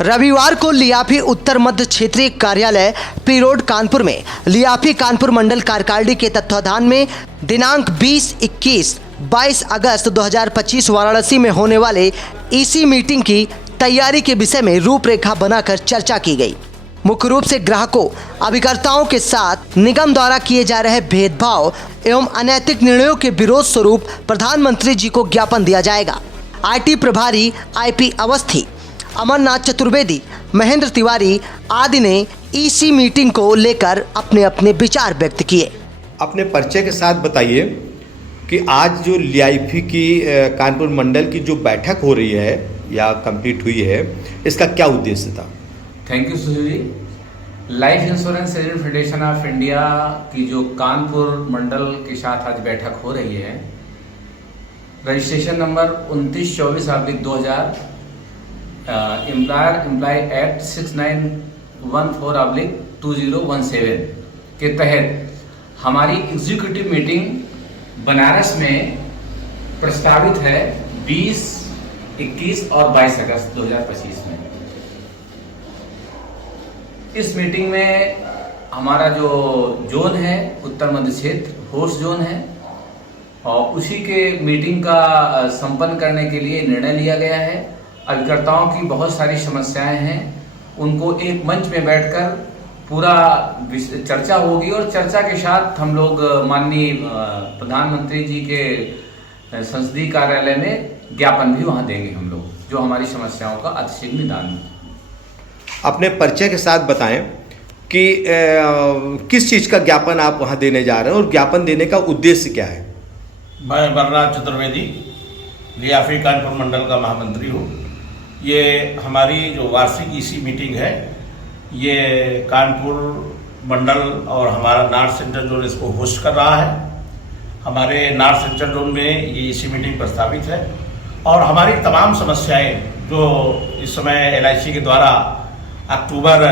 रविवार को लियाफी उत्तर मध्य क्षेत्रीय कार्यालय पी रोड कानपुर में लियाफी कानपुर मंडल कार्यकारिणी के तत्वाधान में दिनांक 20, 21, 22 अगस्त 2025 वाराणसी में होने वाले ईसी मीटिंग की तैयारी के विषय में रूपरेखा बनाकर चर्चा की गई। मुख्य रूप से ग्राहकों अभिकर्ताओं के साथ निगम द्वारा किए जा रहे भेदभाव एवं अनैतिक निर्णयों के विरोध स्वरूप प्रधानमंत्री जी को ज्ञापन दिया जाएगा। आईटी प्रभारी आईपी अवस्थी, अमरनाथ चतुर्वेदी, महेंद्र तिवारी आदि ने ईसी मीटिंग को लेकर अपने अपने विचार व्यक्त किए। अपने परिचय के साथ बताइए कि आज जो लियाफी की कानपुर मंडल की जो बैठक हो रही है या कंप्लीट हुई है, इसका क्या उद्देश्य था? Thank you Sushil ji. Life insurance agent federation of India की जो कानपुर मंडल के साथ आज बैठक हो रही है, रजिस्ट्रेशन नंबर 2924/2000 एम्प्लॉय एक्ट 6914/2017 के तहत हमारी एग्जीक्यूटिव मीटिंग बनारस में प्रस्तावित है 20, 21 और 22 अगस्त 2025 में। इस मीटिंग में हमारा जो जोन है उत्तर मध्य क्षेत्र होस्ट जोन है और उसी के मीटिंग का संपन्न करने के लिए निर्णय लिया गया है। अभिकर्ताओं की बहुत सारी समस्याएं हैं, उनको एक मंच में बैठकर पूरा चर्चा होगी और चर्चा के साथ हम लोग माननीय प्रधानमंत्री जी के संसदीय कार्यालय में ज्ञापन भी वहां देंगे हम लोग, जो हमारी समस्याओं का अतिशीघ्र निदान। अपने परिचय के साथ बताएं कि किस चीज़ का ज्ञापन आप वहां देने जा रहे हैं और ज्ञापन देने का उद्देश्य क्या है? मैं अमरनाथ चतुर्वेदी लियाफी कानपुर मंडल का महामंत्री हूँ। ये हमारी जो वार्षिक ईसी मीटिंग है, ये कानपुर मंडल और हमारा नॉर्थ सेंट्रल जोन इसको होस्ट कर रहा है। हमारे नॉर्थ सेंट्रल जोन में ये ईसी मीटिंग प्रस्तावित है और हमारी तमाम समस्याएं जो इस समय LIC के द्वारा अक्टूबर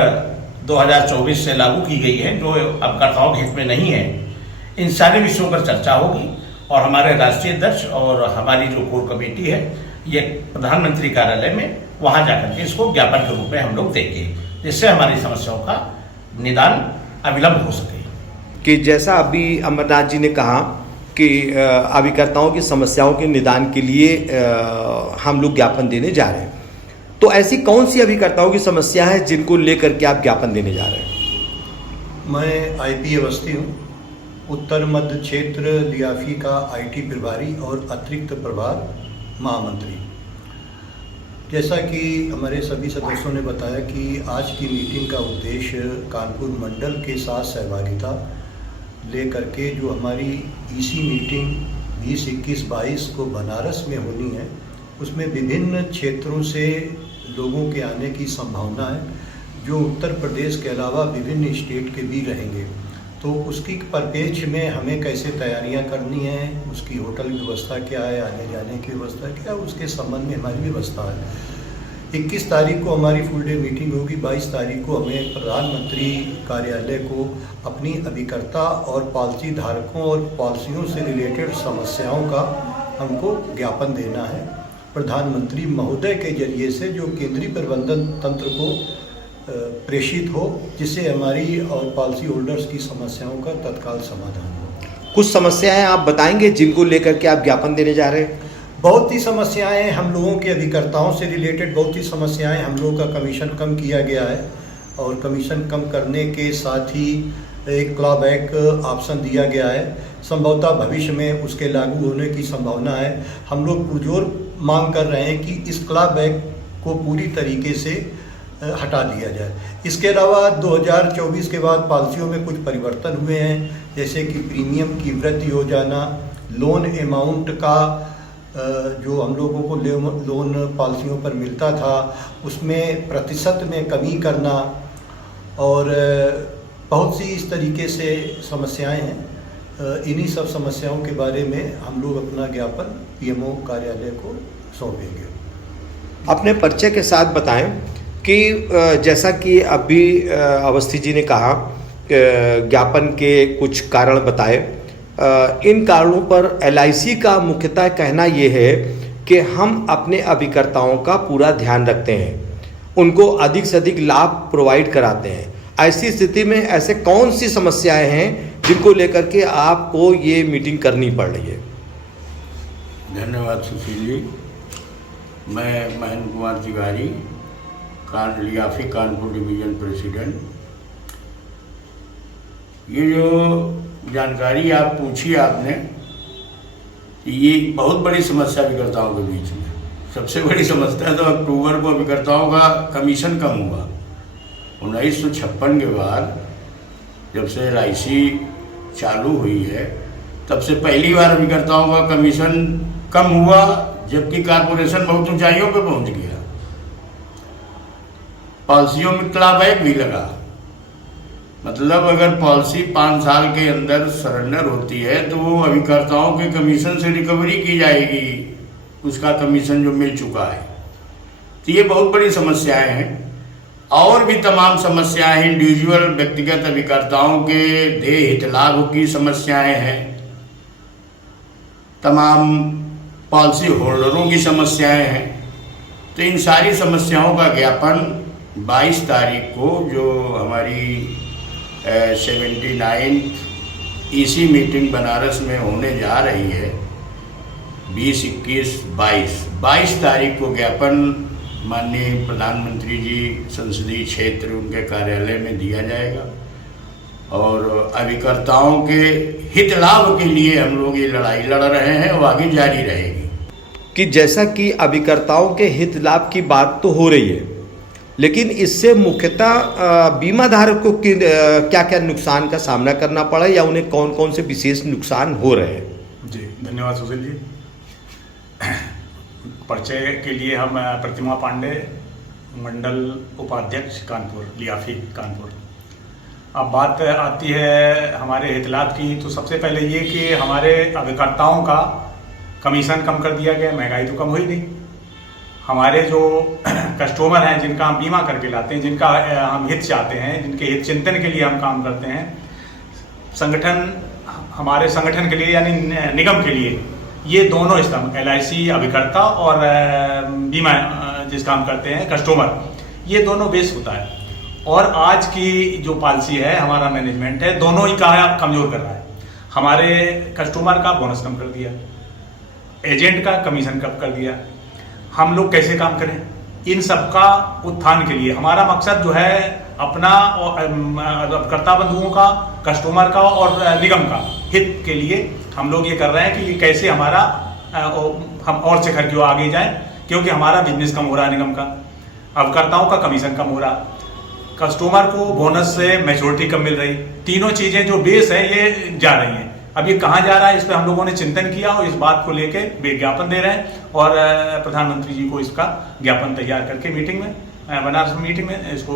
2024 से लागू की गई है, जो अभिकर्ताओं के हित में नहीं है, इन सारे विषयों पर चर्चा होगी और हमारे राष्ट्रीय अध्यक्ष और हमारी जो कोर कमेटी है, ये प्रधानमंत्री कार्यालय में वहां जाकर के इसको ज्ञापन के रूप में हम लोग देंगे, जिससे हमारी समस्याओं का निदान अविलंब हो सके। कि जैसा अभी अमरनाथ जी ने कहा कि अभिकर्ताओं की समस्याओं के निदान के लिए हम लोग ज्ञापन देने जा रहे हैं, तो ऐसी कौन सी अभिकर्ताओं की समस्या है जिनको लेकर के आप ज्ञापन देने जा रहे हैं? मैं आईपी अवस्थी हूँ, उत्तर मध्य क्षेत्र लियाफी का IT प्रभारी और अतिरिक्त प्रभार महामंत्री। जैसा कि हमारे सभी सदस्यों ने बताया कि आज की मीटिंग का उद्देश्य कानपुर मंडल के साथ सहभागिता लेकर के जो हमारी ईसी मीटिंग 20, 21, 22 को बनारस में होनी है, उसमें विभिन्न क्षेत्रों से लोगों के आने की संभावना है, जो उत्तर प्रदेश के अलावा विभिन्न स्टेट के भी रहेंगे। तो उसकी परिप्रेक्ष्य में हमें कैसे तैयारियां करनी है, उसकी होटल व्यवस्था क्या है, आने जाने की व्यवस्था क्या है, उसके संबंध में हमारी व्यवस्था है। 21 तारीख को हमारी फुल डे मीटिंग होगी। 22 तारीख को हमें प्रधानमंत्री कार्यालय को अपनी अभिकर्ता और पॉलिसी धारकों और पॉलिसियों से रिलेटेड समस्याओं का हमको ज्ञापन देना है प्रधानमंत्री महोदय के जरिए से, जो केंद्रीय प्रबंधन तंत्र को प्रेषित हो, जिससे हमारी और पॉलिसी होल्डर्स की समस्याओं का तत्काल समाधान हो। कुछ समस्याएं आप बताएंगे जिनको लेकर के आप ज्ञापन देने जा रहे हैं? बहुत ही समस्याएं हम लोगों के अभिकर्ताओं से रिलेटेड, बहुत ही समस्याएं। हम लोगों का कमीशन कम किया गया है और कमीशन कम करने के साथ ही एक क्लॉबैक ऑप्शन दिया गया है। संभवतः भविष्य में उसके लागू होने की संभावना है। हम लोग पुरजोर मांग कर रहे हैं कि इस क्लॉबैक को पूरी तरीके से हटा दिया जाए। इसके अलावा 2024 के बाद पॉलिसियों में कुछ परिवर्तन हुए हैं, जैसे कि प्रीमियम की वृद्धि हो जाना, लोन अमाउंट का जो हम लोगों को लोन पॉलिसियों पर मिलता था उसमें प्रतिशत में कमी करना और बहुत सी इस तरीके से समस्याएं हैं। इन्हीं सब समस्याओं के बारे में हम लोग अपना ज्ञापन PMO कार्यालय को सौंपेंगे। अपने परिचय के साथ बताएं कि जैसा कि अभी अवस्थी जी ने कहा, ज्ञापन के कुछ कारण बताए। इन कारणों पर LIC का मुख्यतः कहना ये है कि हम अपने अभिकर्ताओं का पूरा ध्यान रखते हैं उनको अधिक से अधिक लाभ प्रोवाइड कराते हैं। ऐसी स्थिति में ऐसे कौन सी समस्याएं हैं जिनको लेकर के आपको ये मीटिंग करनी पड़ रही है? धन्यवाद सुशील जी। मैं महेंद्र कुमार तिवारी, लियाफी कानपुर डिवीजन प्रेसिडेंट। ये जो जानकारी आप पूछी आपने, ये बहुत बड़ी समस्या अभिकर्ताओं के बीच में। सबसे बड़ी समस्या तो अक्टूबर को अभिकर्ताओं का कमीशन कम हुआ। 1956 के बाद जब से LIC चालू हुई है, तब से पहली बार अभिकर्ताओं का कमीशन कम हुआ, जबकि कारपोरेशन बहुत ऊंचाइयों पे पहुंच गया। पॉलिसियों में क्लैबैक भी लगा। मतलब अगर पॉलिसी 5 साल के अंदर सरेंडर होती है तो वो अभिकर्ताओं के कमीशन से रिकवरी की जाएगी, उसका कमीशन जो मिल चुका है। तो ये बहुत बड़ी समस्याएं हैं। और भी तमाम समस्याएं हैं। इंडिविजुअल व्यक्तिगत अभिकर्ताओं के देय हित लाभ की समस्याएं हैं, तमाम पॉलिसी होल्डरों की समस्याएं हैं। तो इन सारी समस्याओं का ज्ञापन 22 तारीख को जो हमारी 79 EC मीटिंग बनारस में होने जा रही है, 20, 21, 22 तारीख को ज्ञापन माननीय प्रधानमंत्री जी संसदीय क्षेत्र उनके कार्यालय में दिया जाएगा। और अभिकर्ताओं के हित लाभ के लिए हम लोग ये लड़ाई लड़ रहे हैं और आगे जारी रहेगी। कि जैसा कि अभिकर्ताओं के हित लाभ की बात तो हो रही है, लेकिन इससे मुख्यतः बीमा धारक को क्या क्या नुकसान का सामना करना पड़ा या उन्हें कौन कौन से विशेष नुकसान हो रहे हैं? जी धन्यवाद सुशील जी। परिचय के लिए हम प्रतिमा पांडे, मंडल उपाध्यक्ष कानपुर, लियाफी कानपुर। अब बात आती है हमारे हित लाभ की, तो सबसे पहले ये कि हमारे अभिकर्ताओं का कमीशन कम कर दिया गया। महंगाई तो कम हुई नहीं। हमारे जो कस्टमर हैं जिनका हम बीमा करके लाते हैं, जिनका हम हित चाहते हैं, जिनके हित चिंतन के लिए हम काम करते हैं, संगठन हमारे संगठन के लिए यानी निगम के लिए, ये दोनों स्तंभ LIC अभिकर्ता और बीमा जिसका हम करते हैं कस्टमर, ये दोनों बेस होता है। और आज की जो पॉलिसी है, हमारा मैनेजमेंट है, दोनों ही का कमजोर कर रहा है। हमारे कस्टमर का बोनस कम कर दिया, एजेंट का कमीशन कम कर दिया। हम लोग कैसे काम करें? इन सबका उत्थान के लिए हमारा मकसद जो है अपना अभिकर्ता बंधुओं का, कस्टमर का और निगम का हित के लिए हम लोग ये कर रहे हैं कि कैसे हमारा हम और शिखर की ओर आगे जाएं, क्योंकि हमारा बिजनेस कम हो रहा है, निगम का, अभिकर्ताओं का कमीशन कम हो रहा, कस्टमर को बोनस से मैच्योरिटी कम मिल रही। तीनों चीजें जो बेस है ये जा रही हैं। अब ये कहाँ जा रहा है, इस पर हम लोगों ने चिंतन किया और इस बात को लेके विज्ञापन दे रहे हैं और प्रधानमंत्री जी को इसका ज्ञापन तैयार करके मीटिंग में, बनारस मीटिंग में इसको